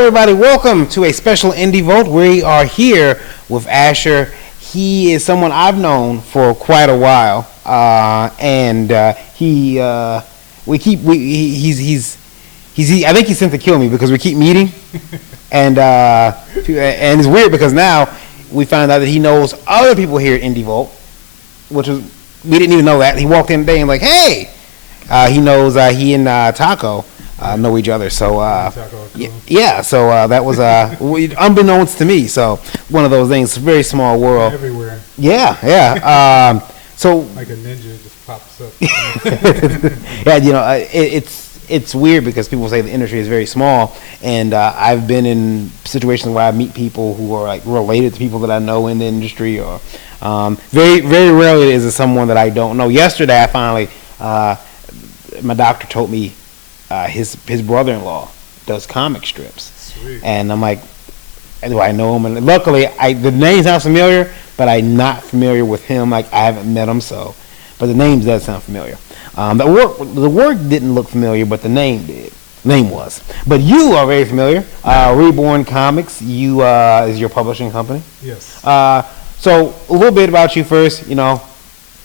everybody. Welcome to a special Indie Vote. We are here with Asher. He is someone I've known for quite a while, and he's I think he's sent to kill me because we keep meeting, and it's weird because now we found out that he knows other people here at Indie Vote, which was we didn't even know that. He walked in today and like, hey, he knows he and Taco. Know each other, so yeah. So that was unbeknownst to me. So one of those things, very small world. Everywhere. Yeah. So like a ninja just pops up. Yeah, it's weird because people say the industry is very small, and I've been in situations where I meet people who are like related to people that I know in the industry, or very very rarely is it someone that I don't know. Yesterday, I finally my doctor told me. His brother-in-law does comic strips. Sweet. And I'm like, do I know him? And luckily, the name sounds familiar, but I'm not familiar with him. Like I haven't met him, so. But the name does sound familiar. The work didn't look familiar, but the name did. Name was. But you are very familiar. Reborn Comics. You is your publishing company. Yes. So a little bit about you first. The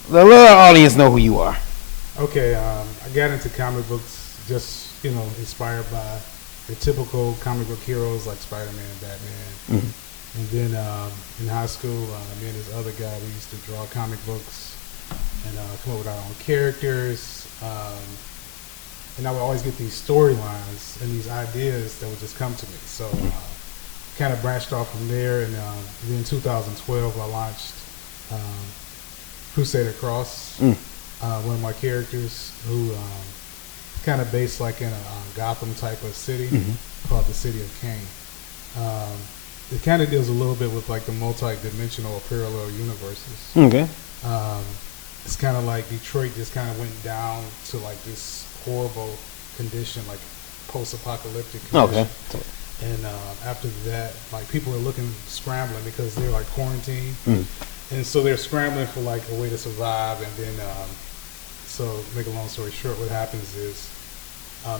little audience know who you are. Okay. I got into comic books. Just, inspired by the typical comic book heroes like Spider-Man and Batman. Mm-hmm. And then in high school, me and this other guy, we used to draw comic books and come up with our own characters. And I would always get these storylines and these ideas that would just come to me. So kind of branched off from there. And then in 2012, I launched Crusader Cross, one of my characters who... kind of based like in a Gotham type of city called the City of Kane. It kind of deals a little bit with like the multi-dimensional or parallel universes. Okay. It's kind of like Detroit just kind of went down to like this horrible condition, like post-apocalyptic condition. Okay. And after that, like people are scrambling because they're like quarantined. And so they're scrambling for like a way to survive. And then, so make a long story short, what happens is,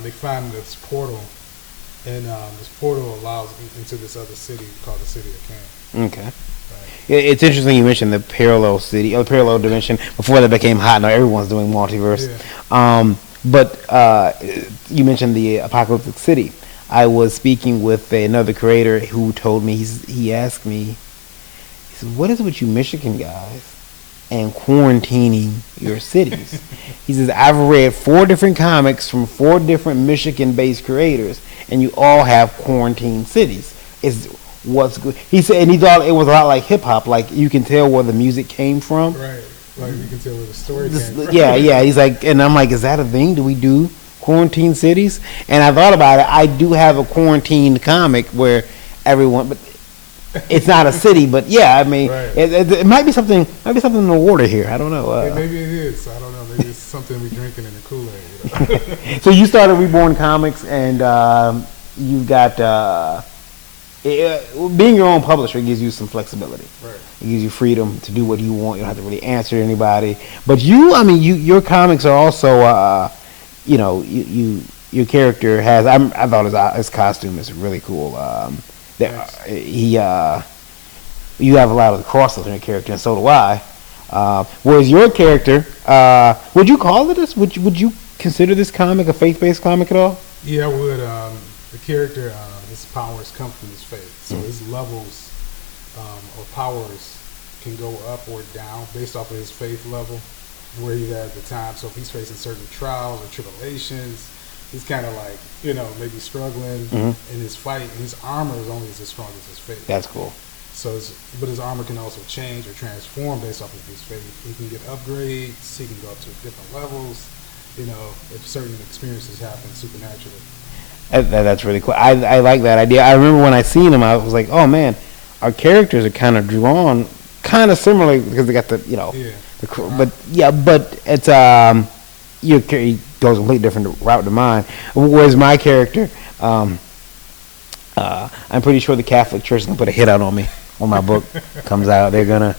they find this portal, and this portal allows into this other city called the City of Kane. Okay. Right. It's interesting you mentioned the parallel city, or the parallel dimension, before that became hot. Now everyone's doing multiverse. Yeah. But you mentioned the apocalyptic city. I was speaking with another creator who told me, he asked me, he said, what is it with you Michigan guys and quarantining your cities? He says, I've read 4 different comics from 4 different Michigan-based creators, and you all have quarantined cities. It's what's good. He said, and he thought it was a lot like hip-hop, like you can tell where the music came from. Right, like you can tell where the story came from. Yeah, he's like, and I'm like, is that a thing? Do we do quarantine cities? And I thought about it. I do have a quarantined comic where everyone, but it's not a city, but yeah, I mean, right. it might be something in the water here. I don't know. Maybe it is. I don't know. Maybe it's something we're drinking in the Kool-Aid. So you started Reborn Comics, and you've got being your own publisher gives you some flexibility. Right. It gives you freedom to do what you want. You don't have to really answer to anybody. But your comics are also, your character has. I thought his costume is really cool. You have a lot of the crosses in your character, and so do I. Whereas your character, would you call it this? Would you consider this comic a faith-based comic at all? Yeah, I would. The character, his powers come from his faith, so his levels or powers can go up or down based off of his faith level, where he's at the time. So if he's facing certain trials or tribulations, he's kind of like, maybe struggling in his fight, and his armor is only as strong as his faith. That's cool. So, but his armor can also change or transform based off of his faith. He can get upgrades. He can go up to different levels. If certain experiences happen supernaturally. That's really cool. I like that idea. I remember when I seen him, I was like, oh man, our characters are kind of drawn kind of similarly because they got the but it's your character goes a completely different route than mine. Whereas my character, I'm pretty sure the Catholic Church is gonna put a hit out on me when my book comes out. They're gonna.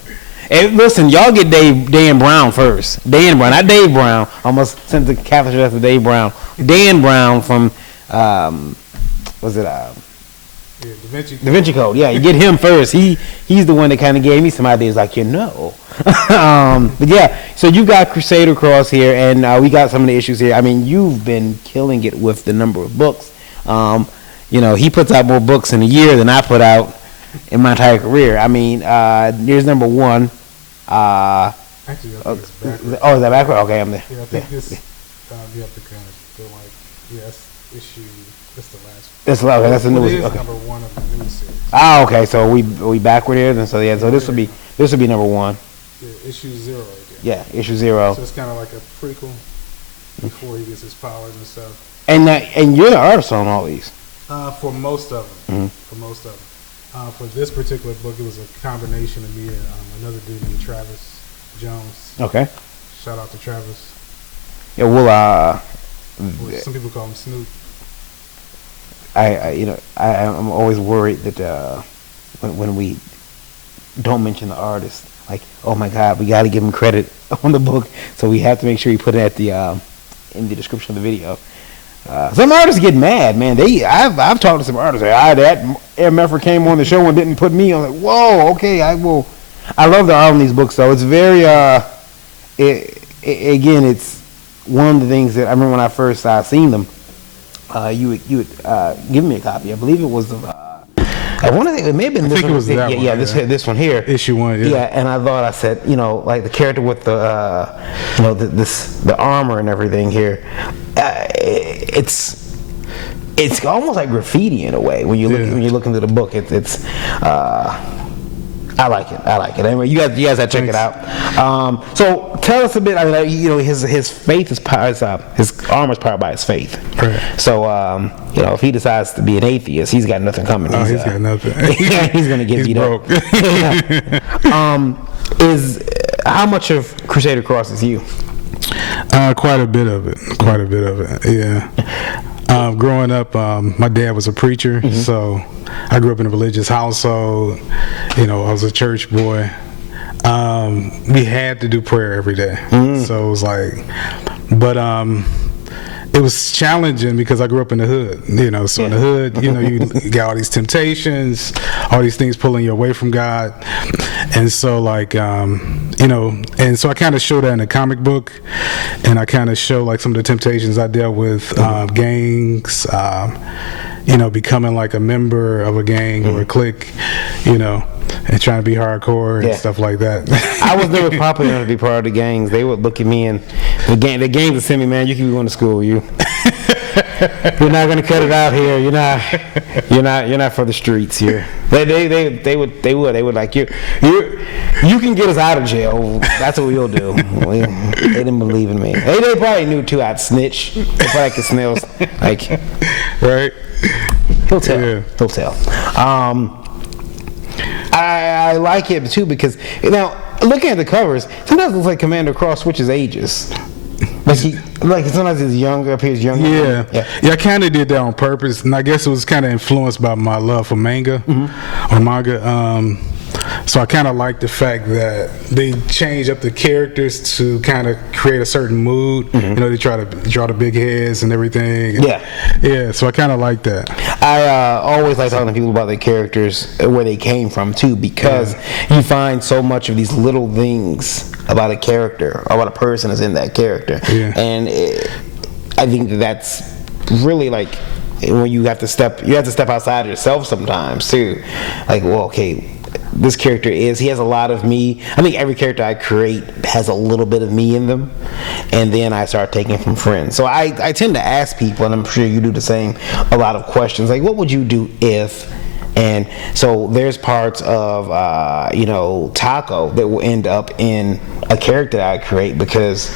Hey, listen, y'all get Dan Brown first. Dan Brown, not Dave Brown. Almost sent the Catholic Church to Dave Brown. Dan Brown from Yeah, Da Vinci Code. Da Vinci Code. Yeah, you get him first. He's the one that kind of gave me some ideas, like But yeah, so you got Crusader Cross here, and we got some of the issues here. I mean, you've been killing it with the number of books. He puts out more books in a year than I put out in my entire career. I mean, here's number 1. Actually, I think it's backward. Oh, is that backward? Okay, I'm there. Yeah, I think this. You have to kind of go like, that's issue. That's the last. That's okay. That's the newest. It is Okay. number 1 of the new series. Ah, okay. So we backward here, then. So yeah. So this would be number 1. Yeah, issue 0 again. Yeah, issue 0. So it's kind of like a prequel before he gets his powers and stuff. And you're the artist on all these. For most of them. Mm-hmm. For most of them. For this particular book, it was a combination of me and another dude named Travis Jones. Okay. Shout out to Travis. Yeah. Well, Some people call him Snoop. I'm always worried that when we don't mention the artist, like, oh my God, we got to give him credit on the book, so we have to make sure we put it at the in the description of the video. Some artists get mad, man. I've talked to some artists. That Ed Mefford came on the show and didn't put me on. Like, whoa, okay, I will. I love the art on these books, though. It's very again, it's one of the things that I remember when I first seen them. You would give me a copy. I believe it was I want to think it may have been this one. It was that one. Yeah, this one here. Issue 1. Yeah. Yeah, and I thought I said, like the character with the the armor and everything here. It's almost like graffiti in a way when you look into the book. It's I like it. Anyway, you guys have to check it out. So tell us a bit. I mean, his faith is powered. His armor is powered by his faith. Right. So if he decides to be an atheist, he's got nothing coming. Oh, he's got nothing. He's gonna get beat broke. up. Is how much of Crusader Cross is you? Quite a bit of it. Yeah. Growing up, my dad was a preacher, so I grew up in a religious household. I was a church boy. We had to do prayer every day, so it was like, but it was challenging because I grew up in the hood. So in the hood, you got all these temptations, all these things pulling you away from God, and so and so I kind of show that in the comic book, and I kind of show like some of the temptations I dealt with, gangs, becoming like a member of a gang or a clique, and trying to be hardcore and stuff like that. I was never popular enough to be part of the gangs. They would look at me and the gangs would send me, man, you keep going to school, you're not gonna cut it out here. You're not for the streets here. They would like you can get us out of jail. That's what we'll do. They didn't believe in me. They probably knew too. I'd snitch. They probably could smell like right. He'll tell. I like it too because now looking at the covers, sometimes it looks like Commander Cross switches ages. Like sometimes he's younger, appears younger. Yeah. I kind of did that on purpose, and I guess it was kind of influenced by my love for manga or manga. So I kind of like the fact that they change up the characters to kind of create a certain mood. They try to draw the big heads and everything. Yeah. So I kind of like that. I always like talking to people about their characters, where they came from too, because you find so much of these little things about a character or about a person is in that character, and I think that's really like when you have to step outside of yourself sometimes too. Like, well, okay, this character he has a lot of me. I think every character I create has a little bit of me in them, and then I start taking from friends. So I tend to ask people, and I'm sure you do the same, a lot of questions like, what would you do if? And so there's parts of Taco that will end up in a character that I create because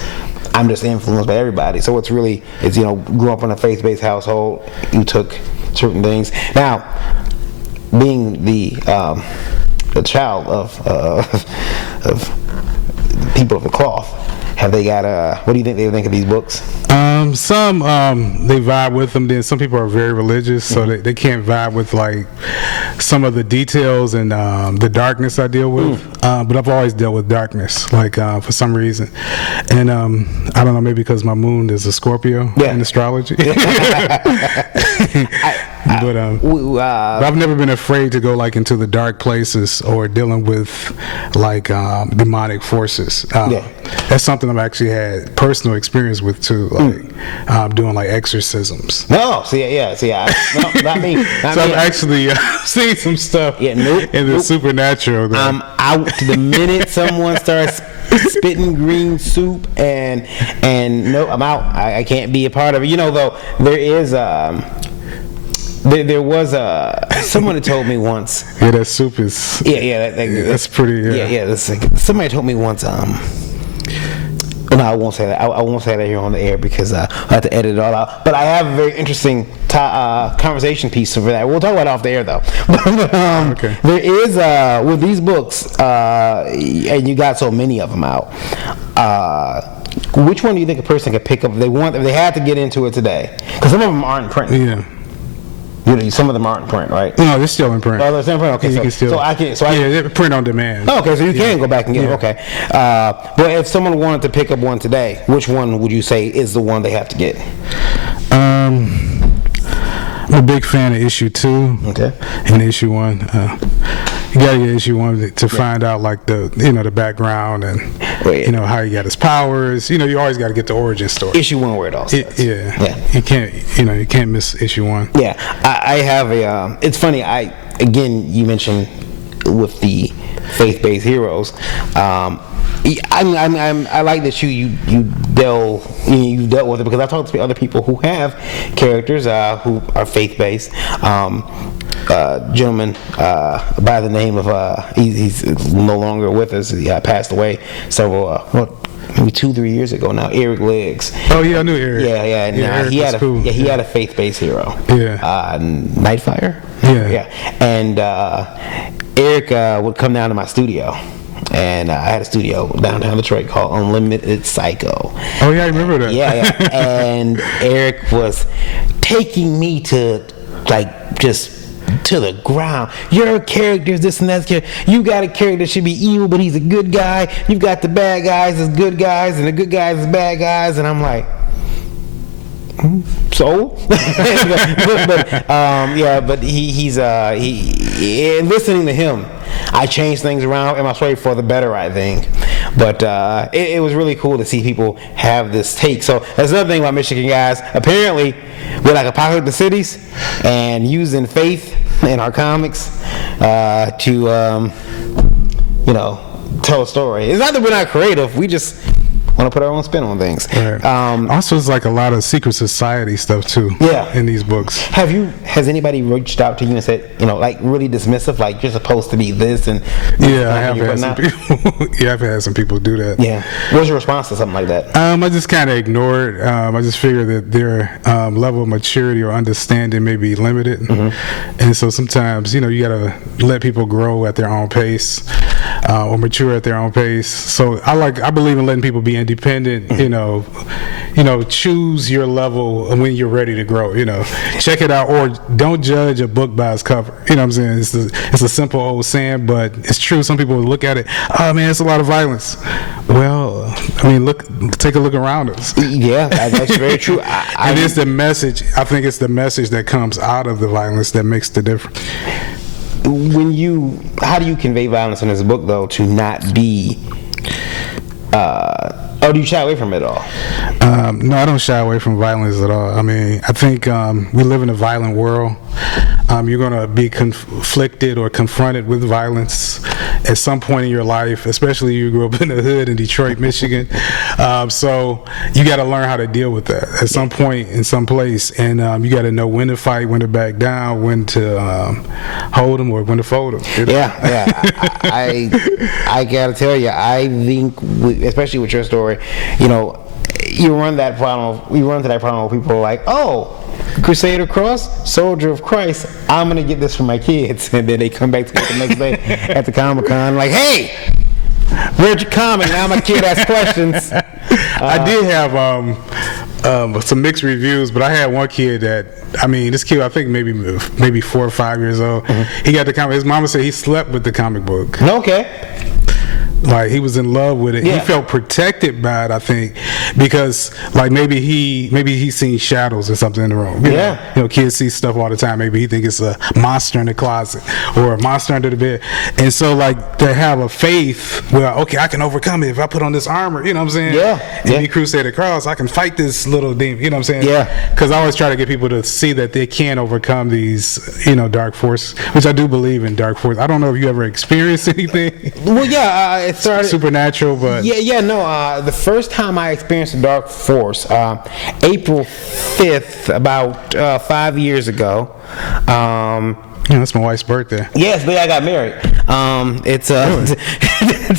I'm just influenced by everybody. So it's grew up in a faith-based household. You took certain things. Now, being the child of people of the cloth, have they got what do you think they think of these books? Some they vibe with them. Then some people are very religious, so they can't vibe with like some of the details and the darkness I deal with. But I've always dealt with darkness, like for some reason. And I don't know, maybe because my moon is a Scorpio in astrology. But I've never been afraid to go like into the dark places or dealing with like demonic forces. That's something I've actually had personal experience with too, like doing like exorcisms. No, no, not me. Not So me. I've actually seen some stuff in the supernatural. Though. I'm out the minute someone starts spitting green soup and no, I'm out. I can't be a part of it. You know, though, there is there was someone that told me once. Yeah, that soup is. That's pretty. That's like, somebody told me once. No, I won't say that. I won't say that here on the air because I have to edit it all out. But I have a very interesting conversation piece for that. We'll talk about it off the air though. Okay. There is with these books, and you got so many of them out. Which one do you think a person could pick up if they had to get into it today? Because some of them aren't in print. Yeah. You know, some of them aren't in print, right? No, they're still in print. Oh, they're still in print. Okay, you can still. They're print on demand. Oh, okay, so you can go back and get it. Okay. But if someone wanted to pick up one today, which one would you say is the one they have to get? I'm a big fan of issue 2. Okay. And issue 1. You gotta get issue 1 to find out like the background and how he got his powers. You always got to get the origin story. Issue 1 where it all starts. Yeah. You can't miss issue 1. Yeah, I have a. It's funny. You mentioned with the faith-based heroes. I like that you've dealt with it because I've talked to other people who have characters who are faith-based. Gentleman by the name of he's no longer with us. He passed away several maybe 2-3 years ago now. Eric Leggs. Oh yeah, I knew Eric. Yeah. He had cool. He had a faith-based hero. Yeah. Nightfire. Yeah. And Eric would come down to my studio. And I had a studio downtown Detroit called Unlimited Psycho. Oh yeah, I remember that. Yeah. And Eric was taking me to just to the ground. Your character's this and that. You got a character that should be evil, but he's a good guy. You've got the bad guys as good guys, and the good guys as bad guys. And I'm like, so? but he's listening to him, I changed things around in my story for the better, I think. But it was really cool to see people have this take. So that's another thing about Michigan guys. Apparently, we're like apocalyptic cities and using faith in our comics to tell a story. It's not that we're not creative. We just want to put our own spin on things. Right. Also, it's like a lot of secret society stuff too. Yeah. In these books. Has anybody reached out to you and said, like really dismissive, like you're supposed to be this and yeah, I have had some people. Yeah, I've had some people do that. Yeah. What's your response to something like that? I just kind of ignore it. I just figure that their level of maturity or understanding may be limited, and so sometimes you gotta let people grow at their own pace or mature at their own pace. So I believe in letting people be independent, choose your level when you're ready to grow, check it out, or don't judge a book by its cover. You know what I'm saying? It's a simple old saying, but it's true. Some people look at it, oh man, it's a lot of violence. Well, I mean, take a look around us. Yeah, that's very true. And it's the message, I think it's the message that comes out of the violence that makes the difference. How do you convey violence in this book though to not be do you shy away from it at all? No, I don't shy away from violence at all. I mean, I think we live in a violent world. You're going to be conflicted or confronted with violence at some point in your life, especially if you grew up in the hood in Detroit, Michigan. So you got to learn how to deal with that at some point in some place. And you got to know when to fight, when to back down, when to hold them or when to fold them. Yeah. I got to tell you, I think, especially with your story, you run that problem. We run into that problem where people are like, "Oh, Crusader Cross, Soldier of Christ. I'm gonna get this for my kids," and then they come back to it the next day at the Comic-Con, like, "Hey, where'd your comic?" Now my kid asks questions. I did have some mixed reviews, but I had one kid this kid, I think maybe 4 or 5 years old. He got the comic. His mama said he slept with the comic book. Okay. like he was in love with it. Yeah. He felt protected by it, I think, because like maybe he's seen shadows or something in the room. You know, kids see stuff all the time. Maybe he think it's a monster in the closet or a monster under the bed, and so like they have a faith where, okay, I can overcome it if I put on this armor. You know what I'm saying? And be Crusader Cross, I can fight this little demon. You know what I'm saying? Because I always try to get people to see that they can overcome these, you know, dark force, which I do believe in dark force. I don't know if you ever experienced anything. Well, it started supernatural, but the first time I experienced a dark force, April 5th, about 5 years ago. Yeah, that's my wife's birthday. Yes, but I got married. It's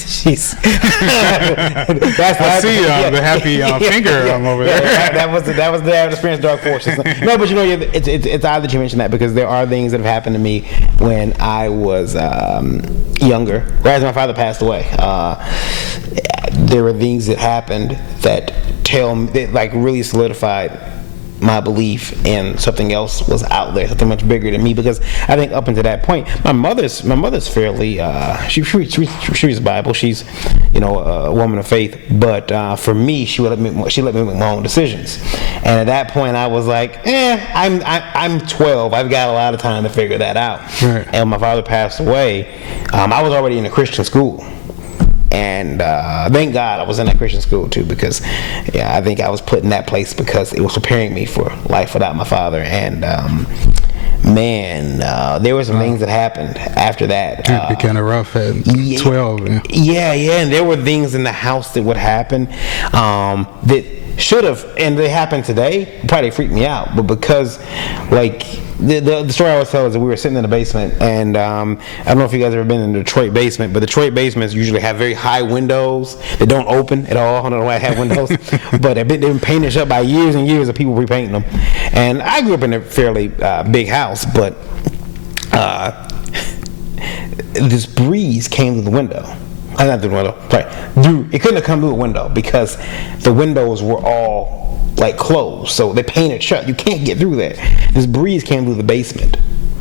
she's. I see the happy finger over there. That was the experience. Dark forces. No, but you know, it's odd that you mentioned that, because there are things that have happened to me when I was younger. Right as my father passed away, there were things that happened that really solidified my belief in something else was out there, something much bigger than me. Because I think up until that point, my mother's fairly she reads the Bible. She's, you know, a woman of faith. But for me, she let me make my own decisions. And at that point, I was like, I'm 12. I've got a lot of time to figure that out. Right. And when my father passed away, I was already in a Christian school. And thank God I was in that Christian school too, because I think I was put in that place because it was preparing me for life without my father. And there were some things that happened after that. It'd be kind of rough at 12. And there were things in the house that would happen that should have, and they happened today, probably freaked me out. But because, like, the story I always tell is that we were sitting in the basement, and I don't know if you guys have ever been in the Detroit basement, but Detroit basements usually have very high windows that don't open at all. I don't know why I have windows, but they've been painted up by years and years of people repainting them. And I grew up in a fairly big house, but this breeze came through the window. Not through the window, sorry. It couldn't have come through the window because the windows were all like closed, so they painted shut. You can't get through there. This breeze came through the basement,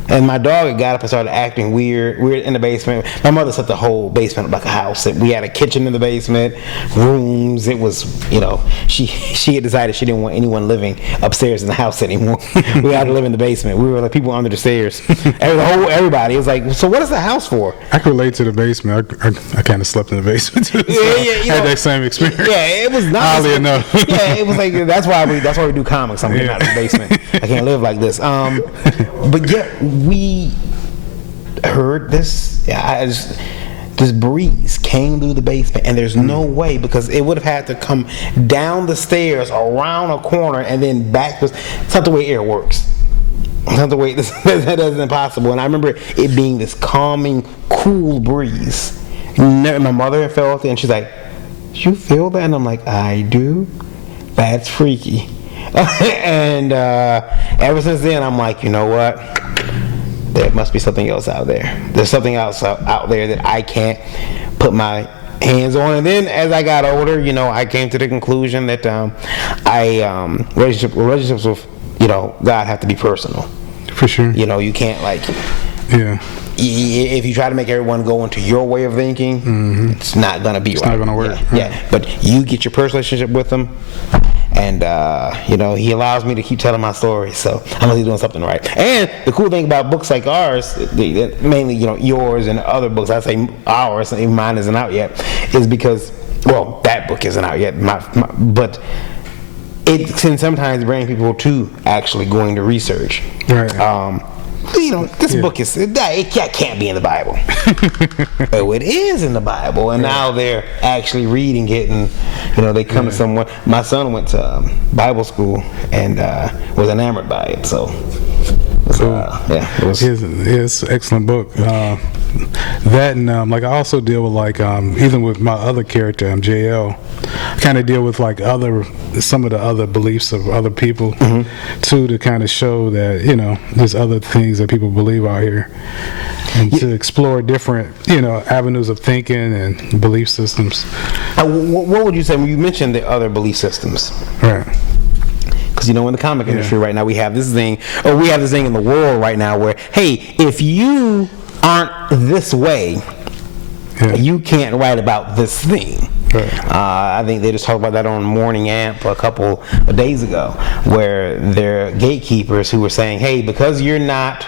and my dog had got up and started acting weird in the basement. My mother set the whole basement up like a house. We had a kitchen in the basement, rooms. It was, you know, she had decided she didn't want anyone living upstairs in the house anymore. We had to live in the basement. We were like people under the stairs. Everybody. It was like, so what is the house for? I can relate to the basement. I kind of slept in the basement too. So had that same experience. Yeah, it was nice. Oddly enough. Yeah, it was like that's why we do comics. I'm getting out of the basement. I can't live like this. But yeah, we heard this. This breeze came through the basement, and there's no way, because it would have had to come down the stairs, around a corner, and then back. It's not the way air works. It's not the way that is impossible. And I remember it being this calming, cool breeze. My mother felt it, and she's like, "Do you feel that?" And I'm like, "I do." That's freaky. And ever since then, I'm like, you know what? There must be something else out there. There's something else out there that I can't put my hands on. And then as I got older, you know, I came to the conclusion that relationships with, you know, God have to be personal. For sure. You know, you can't if you try to make everyone go into your way of thinking, it's not going to be right. It's not going to work. Yeah. But you get your personal relationship with them, and you know, he allows me to keep telling my story, so I'm really doing something right. And the cool thing about books like ours, mainly, you know, yours and other books, I say ours, even mine isn't out yet, is because, well, that book isn't out yet, but it can sometimes bring people to actually going to research. Right. You know, this book can't be in the Bible. Oh, it is in the Bible, and now they're actually reading it, and you know, they come to someone. My son went to Bible school and was enamored by it. So, it's an excellent book. That and like I also deal with like even with my other character, JL, I kind of deal with like some of the other beliefs of other people too, to kind of show that, you know, there's other things that people believe out here, and to explore different, you know, avenues of thinking and belief systems. What would you say when you mentioned the other belief systems? Right. Because, you know, in the comic industry right now, we have this thing in the world right now where, hey, if you aren't this way, You can't write about this thing. I think they just talked about that on Morning Amp a couple of days ago, where they're gatekeepers who were saying, hey, because you're not,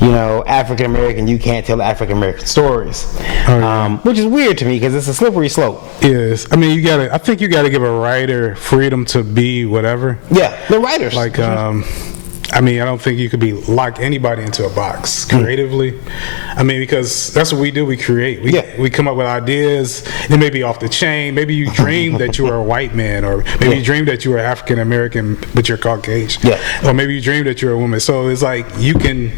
African American, you can't tell African American stories. Which is weird to me because it's a slippery slope. Yes. I mean, I think you gotta give a writer freedom to be whatever. Yeah, the writers. Like, I don't think you could lock anybody into a box creatively. Because that's what we do. We create. We come up with ideas. It may be off the chain. Maybe you dream that you were a white man, or maybe you dream that you were African American, but you're Caucasian. Yeah. Or maybe you dream that you're a woman. So it's like you can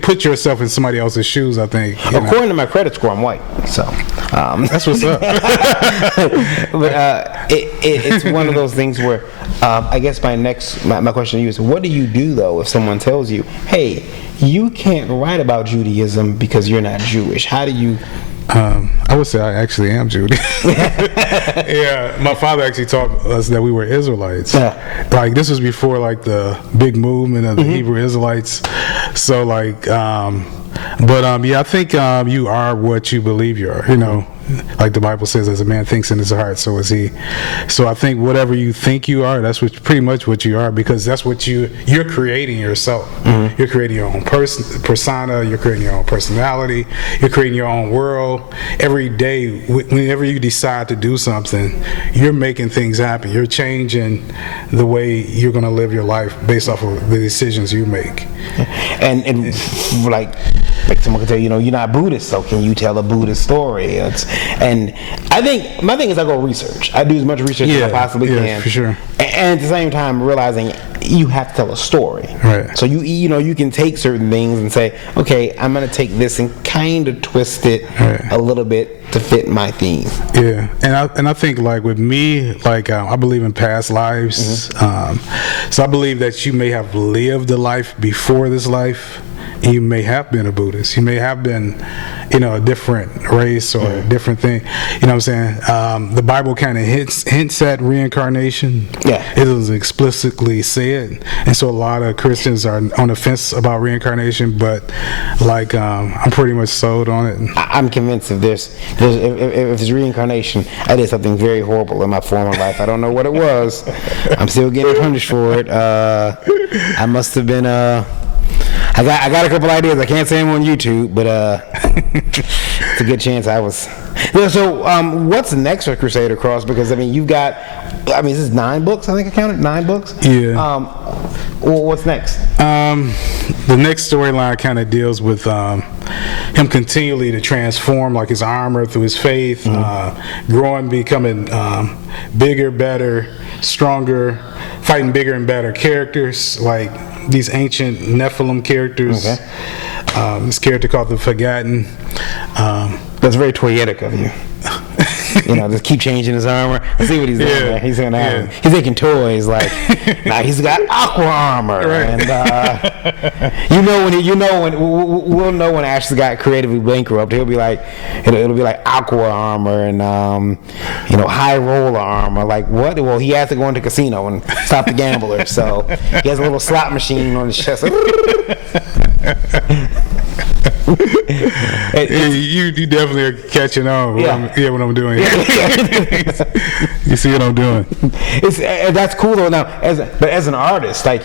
put yourself in somebody else's shoes. I think. According to my credit score, I'm white. So that's what's up. But it's one of those things where I guess my question to you is, what do you do though if someone tells you, hey, you can't write about Judaism because you're not Jewish? How do you... I would say I actually am Judy. Yeah, my father actually taught us that we were Israelites. Yeah. Like, this was before like the big movement of the Hebrew Israelites. So I think you are what you believe you are. Like the Bible says, as a man thinks in his heart, so is he. So I think whatever you think you are, that's pretty much what you are, because that's what you're creating yourself. You're creating your own persona, you're creating your own personality, you're creating your own world. Every day, whenever you decide to do something, you're making things happen. You're changing the way you're going to live your life based off of the decisions you make. And like someone can tell you, you're not Buddhist, so can you tell a Buddhist story? And I think my thing is I go research. I do as much research as I possibly can. For sure. And at the same time, realizing you have to tell a story. Right. So you can take certain things and say, okay, I'm going to take this and kind of twist it a little bit to fit my theme. Yeah, and I think like with me, like I believe in past lives. So I believe that you may have lived a life before this life. You may have been a Buddhist. You may have been, a different race or a different thing. You know what I'm saying? The Bible kind of hints at reincarnation. Yeah. It was explicitly said. And so a lot of Christians are on the fence about reincarnation, but like I'm pretty much sold on it. I'm convinced if there's reincarnation, I did something very horrible in my former life. I don't know what it was. I'm still getting punished for it. I must have been I got a couple ideas. I can't say them on YouTube, but it's a good chance I was. So what's next for Crusader Cross? Because you've got, this is 9 books. I think I counted 9 books. Yeah. What's next? The next storyline kind of deals with him continually to transform, like his armor through his faith, growing, becoming bigger, better, stronger, fighting bigger and better characters, like these ancient Nephilim characters. Okay. This character called the Forgotten. That's very toyetic of you. Just keep changing his armor. Let's see what he's doing. Man. He's gonna he's making toys like. Now he's got aqua armor, and we'll know when Ashley got creatively bankrupt. He'll be like, it'll be like aqua armor and high roller armor. Like what? Well, he has to go into casino and stop the gambler, so he has a little slot machine on his chest. You definitely are catching on. What I'm doing. You see what I'm doing. That's cool though. Now, as an artist, like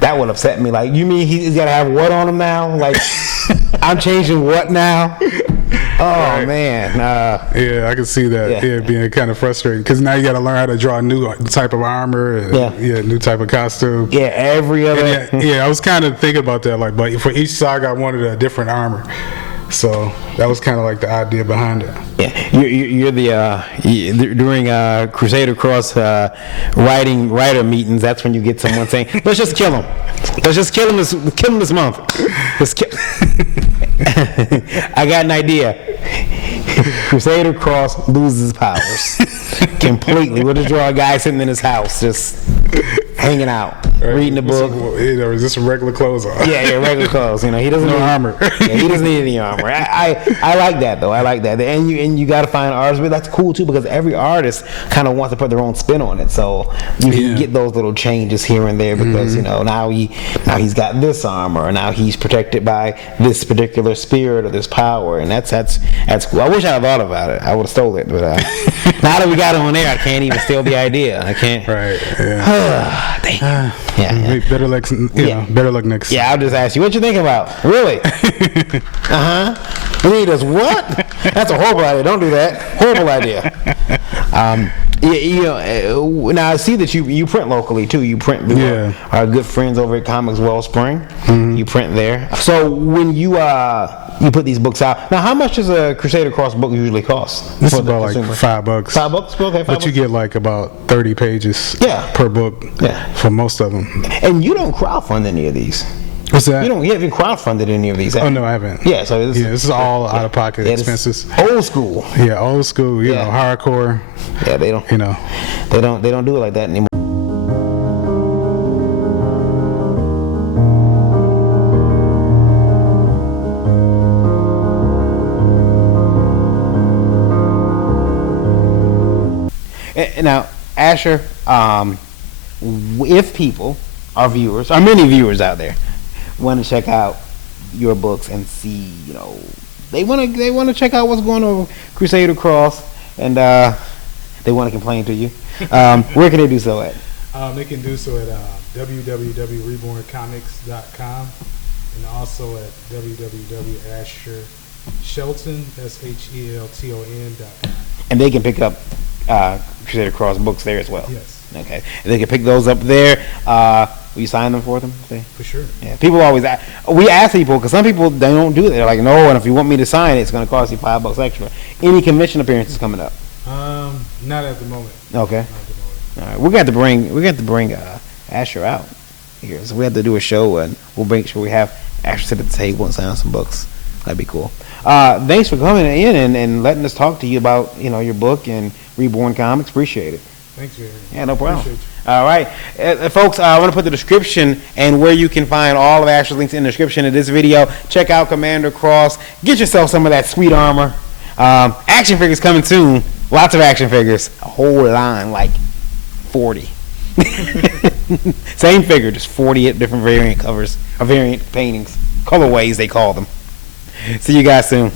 that would upset me. Like, you mean he's got to have what on him now? Like, I'm changing what now? Oh man. Yeah, I can see that. Yeah, being kind of frustrating because now you got to learn how to draw a new type of armor. And, new type of costume. Yeah, every other. I was kind of thinking about that. Like, but for each saga, I wanted a different armor. So that was kind of like the idea behind it. Yeah, you're during Crusader Cross writer meetings. That's when you get someone saying, "Let's just kill him. Let's just kill him this month." I got an idea. Crusader Cross loses powers completely. We'll just draw a guy sitting in his house, just hanging out. reading the book. Or is this regular clothes on? Yeah, regular clothes. He doesn't no need armor. Yeah, he doesn't need any armor. I like that though. I like that. And you got to find artists, but that's cool too because every artist kind of wants to put their own spin on it. So you can get those little changes here and there because now he's got this armor, or now he's protected by this particular spirit or this power, and that's cool. I wish I had thought about it. I would have stole it, but now that we got it on there, I can't even steal the idea. I can't. Right. Yeah. Dang. Yeah. Better luck. Better luck next. Yeah, I'll just ask you, what you think about? Really? Read us what? That's a horrible idea. Don't do that. Horrible idea. Now I see that you print locally too. You print through our good friends over at Comics Wellspring. You print there. So when you put these books out, now how much does a Crusader Cross book usually cost? This is about like $5. $5? Okay, $5. But you get like about 30 pages per book for most of them. And you don't crowdfund any of these. What's that? You haven't crowdfunded any of these. Oh no, I haven't. Yeah, so this is all out of pocket expenses. Old school. Yeah, old school. You know, hardcore. Yeah, they don't. They don't do it like that anymore. Now, Asher, if people, our viewers, our many viewers out there, want to check out your books and see, they want to check out what's going on with Crusader Cross, and they want to complain to you, where can they do so at? They can do so at www.reborncomics.com and also at www.ashershelton.com. And they can pick up Crusader Cross books there as well. Yes. Okay. They can pick those up there. Will you sign them for them? For sure. Yeah. People always ask. We ask people because some people they don't do it. They're like, no. And if you want me to sign it, it's going to cost you $5 extra. Any convention appearances coming up? Not at the moment. Okay. Not at the moment. All right. We got to bring Asher out here. So we have to do a show and we'll make sure we have Asher sit at the table and sign some books. That'd be cool. Thanks for coming in and letting us talk to you about your book and Reborn Comics. Appreciate it. Thanks, Varian. Yeah, no problem. All right, folks, I want to put the description and where you can find all of Asher's links in the description of this video. Check out Commander Cross. Get yourself some of that sweet armor. Action figures coming soon. Lots of action figures. A whole line, like 40. Same figure, just 40 different variant covers, or variant paintings, colorways they call them. See you guys soon.